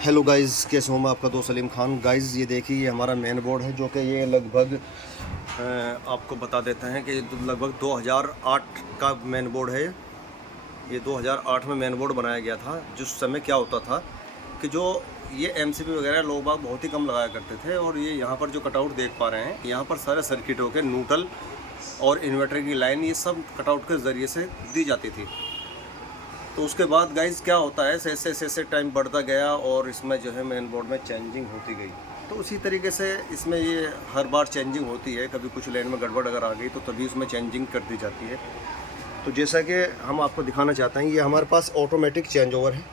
Hello guys, कैसे हूँ मैं आपका दोस्त सलीम खान। गाइज़ ये देखिए, ये हमारा मेन बोर्ड है जो कि ये लगभग आपको बता देते हैं कि लगभग 2008 का मेन बोर्ड है। ये 2008 में मेन बोर्ड बनाया गया था। जिस समय क्या होता था कि जो ये एमसीबी वगैरह लोग बाग बहुत ही कम लगाया करते थे। और ये यहाँ पर जो कटआउट देख पा रहे हैं, यहाँ पर सारे सर्किटों के न्यूट्रल और इन्वर्टर की लाइन ये सब कटआउट के ज़रिए से दी जाती थी। तो उसके बाद गाइज़ क्या होता है, जैसे टाइम बढ़ता गया और इसमें जो है मेन बोर्ड में चेंजिंग होती गई। तो उसी तरीके से इसमें ये हर बार चेंजिंग होती है। कभी कुछ लाइन में गड़बड़ अगर आ गई तो तभी उसमें चेंजिंग कर दी जाती है। तो जैसा कि हम आपको दिखाना चाहते हैं, ये हमारे पास ऑटोमेटिक चेंज ओवर है।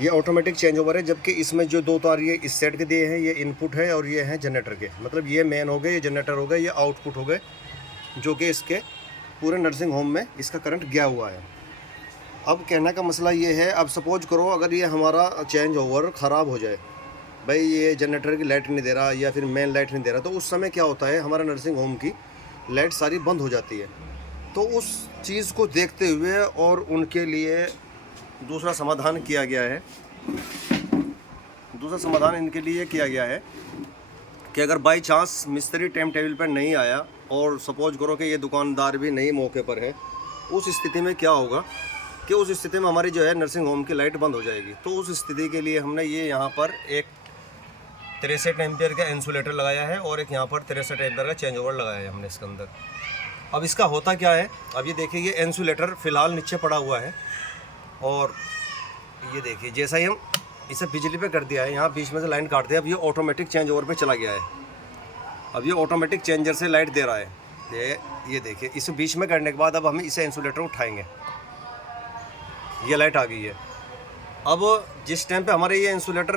ये ऑटोमेटिक चेंज ओवर है, जबकि इसमें जो दो तार ये इस सेट के दिए हैं, ये इनपुट है और ये हैं जनरेटर के। मतलब ये मेन हो गए, ये जनरेटर हो गए, ये आउटपुट हो गए, जो कि इसके पूरे नर्सिंग होम में इसका करंट गया हुआ है। अब कहने का मसला ये है, अब सपोज करो अगर ये हमारा चेंज ओवर ख़राब हो जाए, भाई ये जनरेटर की लाइट नहीं दे रहा या फिर मेन लाइट नहीं दे रहा, तो उस समय क्या होता है, हमारा नर्सिंग होम की लाइट सारी बंद हो जाती है। तो उस चीज़ को देखते हुए और उनके लिए दूसरा समाधान किया गया है। दूसरा समाधान इनके लिए किया गया है कि अगर बाई चांस मिस्त्री टाइम टेबल पर नहीं आया और सपोज करो कि ये दुकानदार भी नहीं मौके पर है, उस स्थिति में क्या होगा कि उस स्थिति में हमारी जो है नर्सिंग होम की लाइट बंद हो जाएगी। तो उस स्थिति के लिए हमने ये यहाँ पर एक 63 एम्पियर का इंसुलेटर लगाया है और एक यहाँ पर 63 एम्पियर का चेंज ओवर लगाया है हमने इसके अंदर। अब इसका होता क्या है, अब ये देखिए, ये इंसुलेटर फ़िलहाल नीचे पड़ा हुआ है और ये देखिए जैसा ही हम इसे बिजली पे कर दिया है, यहाँ बीच में से लाइन काट दिया, अब ये ऑटोमेटिक चेंज ओवर पे चला गया है। अब ये ऑटोमेटिक चेंजर से लाइट दे रहा है। ये देखिए, इसे बीच में करने के बाद अब हम इसे इंसुलेटर उठाएंगे, ये लाइट आ गई है। अब जिस टाइम पे हमारे ये इंसुलेटर,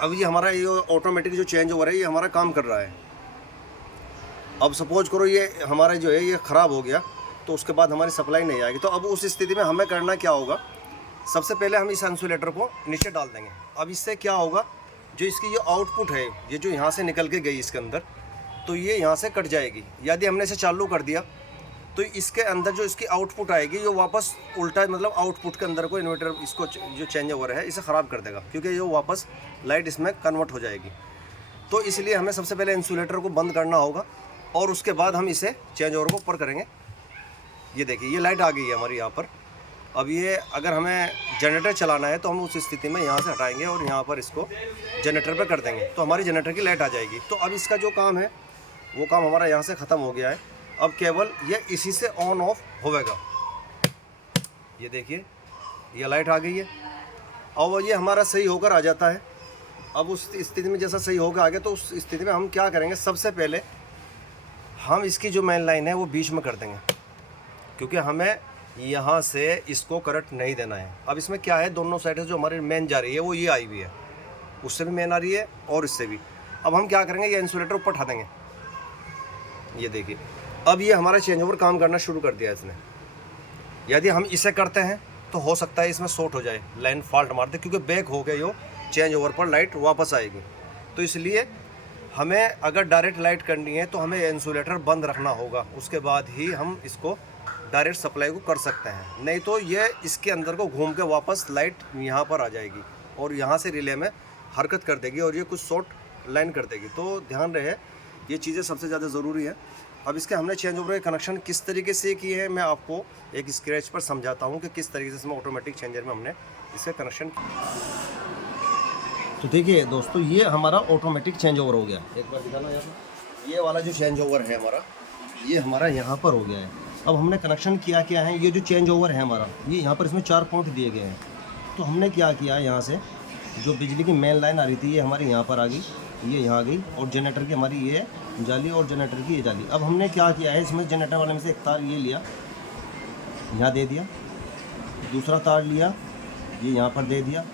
अब ये हमारा ये ऑटोमेटिक जो चेंज ओवर है, ये हमारा काम कर रहा है। अब सपोज करो ये हमारा जो है ये ख़राब हो गया, तो उसके बाद हमारी सप्लाई नहीं आएगी। तो अब उस स्थिति में हमें करना क्या होगा, सबसे पहले हम इस इंसुलेटर को नीचे डाल देंगे। अब इससे क्या होगा, जो इसकी ये आउटपुट है, ये जो यहाँ से निकल के गई इसके अंदर, तो ये यहाँ से कट जाएगी। यदि हमने इसे चालू कर दिया तो इसके अंदर जो इसकी आउटपुट आएगी, ये वापस उल्टा, मतलब आउटपुट के अंदर को इन्वर्टर इसको जो चेंज ओवर है इसे ख़राब कर देगा, क्योंकि ये वापस लाइट इसमें कन्वर्ट हो जाएगी। तो इसलिए हमें सबसे पहले इंसुलेटर को बंद करना होगा और उसके बाद हम इसे चेंज ओवर को ऊपर करेंगे। ये देखिए, ये लाइट आ गई है हमारी यहाँ पर। अब ये अगर हमें जनरेटर चलाना है तो हम उस स्थिति में यहाँ से हटाएँगे और यहाँ पर इसको जनरेटर पर कर देंगे, तो हमारी जनरेटर की लाइट आ जाएगी। तो अब इसका जो काम है वो काम हमारा यहाँ से ख़त्म हो गया है। अब केवल ये इसी से ऑन ऑफ होगा। ये देखिए, ये लाइट आ गई है। अब ये हमारा सही होकर आ जाता है। अब उस स्थिति में जैसा सही होकर आ गया, तो उस स्थिति में हम क्या करेंगे, सबसे पहले हम इसकी जो मेन लाइन है वो बीच में कर देंगे, क्योंकि हमें यहाँ से इसको करंट नहीं देना है। अब इसमें क्या है, दोनों साइड से जो हमारी मेन जा रही है वो ये आई हुई है, उससे भी मेन आ रही है और इससे भी। अब हम क्या करेंगे, ये इंसुलेटर ऊपर उठा देंगे। ये देखिए, अब ये हमारा चेंज ओवर काम करना शुरू कर दिया इसने। यदि हम इसे करते हैं तो हो सकता है इसमें शॉर्ट हो जाए, लाइन फॉल्ट मार दे, क्योंकि बैक हो गए, यो चेंज ओवर पर लाइट वापस आएगी। तो इसलिए हमें अगर डायरेक्ट लाइट करनी है तो हमें इंसुलेटर बंद रखना होगा, उसके बाद ही हम इसको डायरेक्ट सप्लाई को कर सकते हैं। नहीं तो ये इसके अंदर को घूम के वापस लाइट यहाँ पर आ जाएगी और यहाँ से रिले में हरकत कर देगी और ये कुछ शॉर्ट लाइन कर देगी। तो ध्यान रहे, ये चीज़ें सबसे ज़्यादा ज़रूरी है। अब इसके हमने चेंज ओवर के कनेक्शन किस तरीके से किए हैं, मैं आपको एक स्क्रैच पर समझाता हूँ कि किस तरीके से इसमें ऑटोमेटिक चेंजर में हमने इसके कनेक्शन किया। तो देखिए दोस्तों, ये हमारा ऑटोमेटिक चेंज ओवर हो गया। एक बार दिखाना यार, ये वाला जो चेंज ओवर है हमारा, ये हमारा यहाँ पर हो गया है। अब हमने कनेक्शन किया क्या है, ये जो चेंज ओवर है हमारा, ये यहाँ पर इसमें 4 पोर्ट दिए गए हैं। तो हमने क्या किया, यहाँ से जो बिजली की मेन लाइन आ रही थी ये हमारी यहाँ पर आ गई, ये यहाँ आ गई, और जनरेटर की हमारी ये जाली और जनरेटर की ये जाली। अब हमने क्या किया है, इसमें जनरेटर वाले में से एक तार ये लिया, यहाँ दे दिया, दूसरा तार लिया, ये यहाँ पर दे दिया।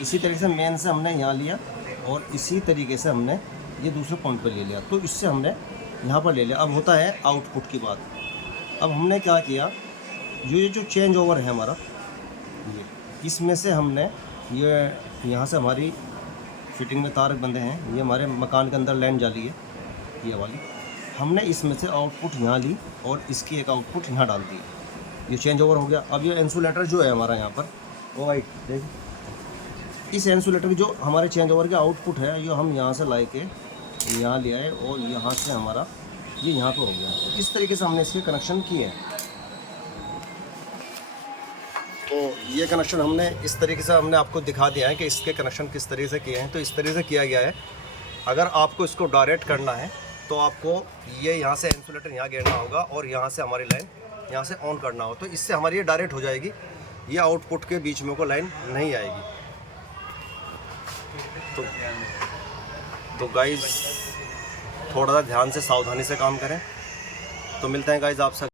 इसी तरीके से मेन से हमने यहाँ लिया और इसी तरीके से हमने ये दूसरे पॉइंट पर ले लिया, तो इससे हमने यहाँ पर ले लिया। अब होता है आउटपुट की बात। अब हमने क्या किया, ये जो चेंज ओवर है हमारा, ये इसमें से हमने ये यहाँ से हमारी फिटिंग में तार बंधे हैं, ये हमारे मकान के अंदर लाइन जाली है ये वाली, हमने इसमें से आउटपुट यहाँ ली और इसकी एक आउटपुट यहाँ डाल दी। ये चेंज ओवर हो गया। अब ये इंसुलेटर जो है हमारा यहाँ पर, वो वाइट देखिए, इस इंसुलेटर की जो हमारे चेंज ओवर के आउटपुट है, ये हम यहाँ से ला के यहाँ ले आए और यहाँ से हमारा ये यहाँ पे हो गया। तो इस तरीके से हमने इसके कनेक्शन किए हैं। तो ये कनेक्शन हमने इस तरीके से हमने आपको दिखा दिया है कि इसके कनेक्शन किस तरीके से किए हैं। तो इस तरीके से किया गया है। अगर आपको इसको डायरेक्ट करना है तो आपको ये यहाँ से इंसुलेटर यहाँ घेरना होगा और यहाँ से हमारी लाइन यहाँ से ऑन करना हो, तो इससे हमारी ये डायरेक्ट हो जाएगी, ये आउटपुट के बीच में को लाइन नहीं आएगी। तो गाइस थोड़ा सा ध्यान से सावधानी से काम करें। तो मिलते हैं गाइस आपसे।